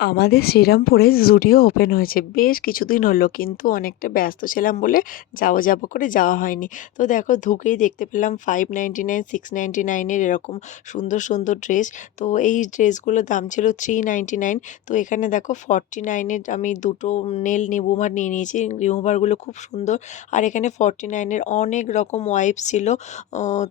আমাদের শ্রীরামপুরে জুডিও ওপেন হয়েছে। বেশ কিছুদিন হলো, কিন্তু অনেকটা ব্যস্ত ছিলাম বলে যাব যাব করে যাওয়া হয়নি। তো দেখো, ঢুকেই দেখতে পেলাম five ninety nine six ninety নাইনের এরকম সুন্দর সুন্দর ড্রেস তো এই ড্রেসগুলোর দাম ছিল থ্রি নাইনটি নাইন তো এখানে দেখো ফর্টি নাইনের আমি দুটো নেল রিমুভার নিয়ে নিয়েছি। রিমুভারগুলো খুব সুন্দর। আর এখানে ফর্টি নাইনের অনেক রকম ওয়াইপস ছিল।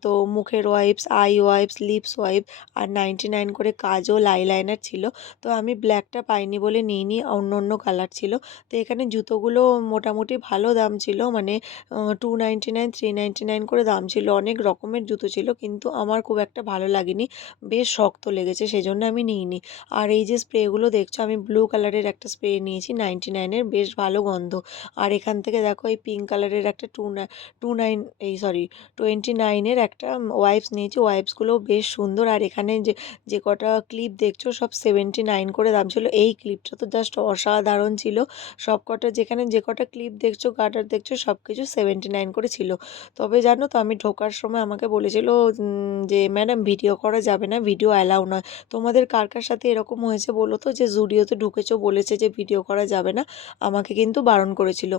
তো মুখের wipes eye wipes lips wipe আর নাইনটি নাইন করে কাজল আইলাইনার ছিল। তো আমি ব্ল্যাকটা পাইনি বলে নিইনি। অন্য অন্য কালার ছিল। তো এখানে জুতোগুলো মোটামুটি ভালো দাম ছিল। মানে two ninety nine three nine করে দাম ছিল। অনেক রকমের জুতো ছিল, কিন্তু আমার খুব একটা ভালো লাগেনি। বেশ শক্ত লেগেছে সেই জন্য আমি নিইনি। আর এই যে স্প্রেগুলো দেখছ, আমি ব্লু কালারের একটা স্প্রে নিয়েছি নাইনটি নাইনের বেশ ভালো গন্ধ। আর এখান থেকে দেখো, এই পিঙ্ক কালারের একটা টু টু নাইন এই সরি টোয়েন্টি নাইনের একটা ওয়াইপস নিয়েছি। ওয়াইপসগুলোও বেশ সুন্দর। আর এখানে যে যে কটা ক্লিপ দেখছ, সব সেভেন্টি নাইন করে দাম ছিল। এই ক্লিপটা তো জাস্ট অসাধারণ ছিল। সব কটা যেখানে যে কটা ক্লিপ দেখছ গার্ডার দেখছ সব কিছু সেভেন্টি নাইন করে ছিল। তবে জানো তো, আমি ঢোকার সময় আমাকে বলেছিল যে, ম্যাডাম ভিডিও করা যাবে না ভিডিও অ্যালাউ নয়। তোমাদের কার কার সাথে এরকম হয়েছে বলো তো? যে, জুডিওতে ঢুকেছো, বলেছে যে ভিডিও করা যাবে না। আমাকে কিন্তু বারণ করেছিল।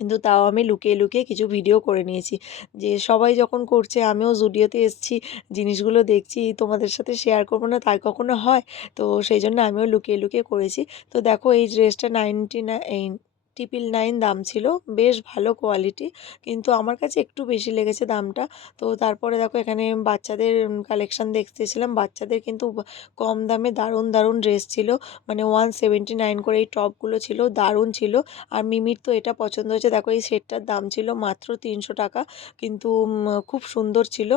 কিন্তু তাও আমি লুকিয়ে লুকিয়ে কিছু ভিডিও করে নিয়েছি। যে সবাই যখন করছে, আমিও জুডিওতে এসেছি, জিনিসগুলো দেখছি, তোমাদের সাথে শেয়ার করব না, তাই কখনো হয়? তো সেই জন্য আমিও লুকিয়ে লুকিয়ে করেছি। তো দেখো এই ড্রেসটা নাইনটি নাইন ট্রিপল নাইন দাম ছিল। বেশ ভালো কোয়ালিটি কিন্তু আমার কাছে একটু বেশি লেগেছে দামটা। তো তারপরে দেখো এখানে বাচ্চাদের কালেকশান দেখতেছিলাম। বাচ্চাদের কিন্তু কম দামে দারুণ দারুণ ড্রেস ছিল। মানে ওয়ান সেভেন্টি নাইন করে এই টপগুলো ছিল, দারুণ ছিল। আর মিমির তো এটা পছন্দ হয়েছে। দেখো এই সেটটার দাম ছিল মাত্র তিনশো টাকা। কিন্তু খুব সুন্দর ছিল।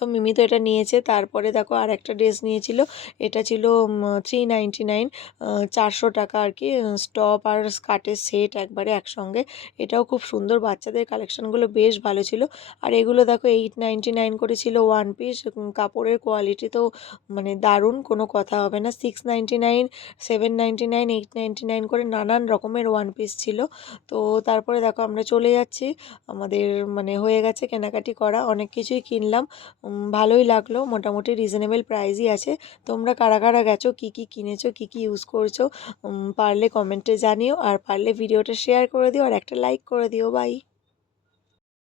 তো মিমি তো এটা নিয়েছে। তারপরে দেখো আর একটা ড্রেস নিয়েছিল। এটা ছিল থ্রি নাইনটি নাইন চারশো টাকা আর কি স্টপ আর স্কার্টের সেট একবারে একসঙ্গে। এটাও খুব সুন্দর, বাচ্চাদের কালেকশানগুলো বেশ ভালো ছিল। আর এগুলো দেখো এইট নাইনটি নাইন করে ছিল ওয়ান পিস কাপড়ের কোয়ালিটি তো মানে দারুণ, কোনো কথা হবে না। Six ninety nine seven ninety nine eight ninety nine করে নানান রকমের ওয়ান পিস ছিল। তো তারপরে দেখো আমরা চলে যাচ্ছি। আমাদের মানে হয়ে গেছে কেনাকাটি করা। অনেক কিছুই কিনলাম। ভালোই লাগল। মোটামুটি রিজনেবল প্রাইসই আছে। তোমরা কারা কারা গেছো, কী কী কিনেছো, কী কী ইউজ করছ পারলে কমেন্টে জানিও। আর পারলে ভিডিওটা শেয়ার করে দিও আর একটা লাইক করে দিও। বাই